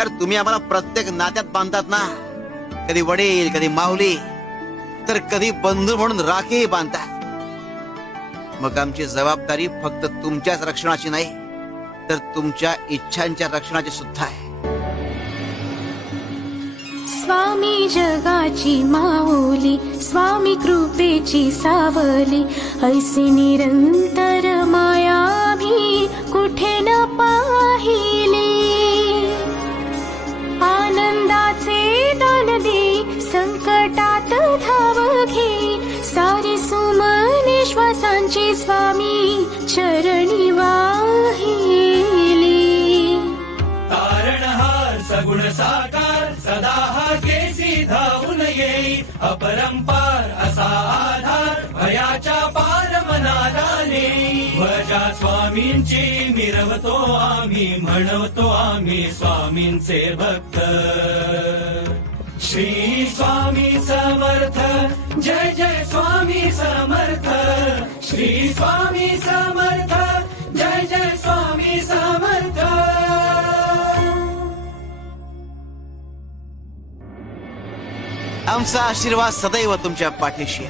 तर तुम्ही आम्हाला प्रत्येक नात्यात बांधतात ना, कधी वडील, कधी माऊली, तर कधी बंधू म्हणून राखी बांधतात. मग आमची जबाबदारी फक्त तुमच्याच रक्षणाची नाही, तर तुमच्या इच्छांच्या रक्षणाची सुद्धा आहे. स्वामी जगाची माऊली, स्वामी कृपेची सावली, ऐसी निरंतर माया भी कुठे न पाहिली. आनंदाचे दान दे, संकटात धाव घे, सारी सुमने श्वासांची स्वामी चरणी वाहिली. तारणहार सगुण साकार, सदा हा केसी धावून येई, अपरंपार असा आधार, भयाच्या पार मनाला नेई. ध्वजा स्वामींची मिरवतो आम्ही, म्हणवतो आम्ही स्वामींचे भक्त. श्री स्वामी समर्थ, जय जय स्वामी समर्थ. श्री स्वामी समर्थ, जय जय स्वामी समर्थ. आमचा आशीर्वाद सदैव तुमच्या पाठीशी आहे.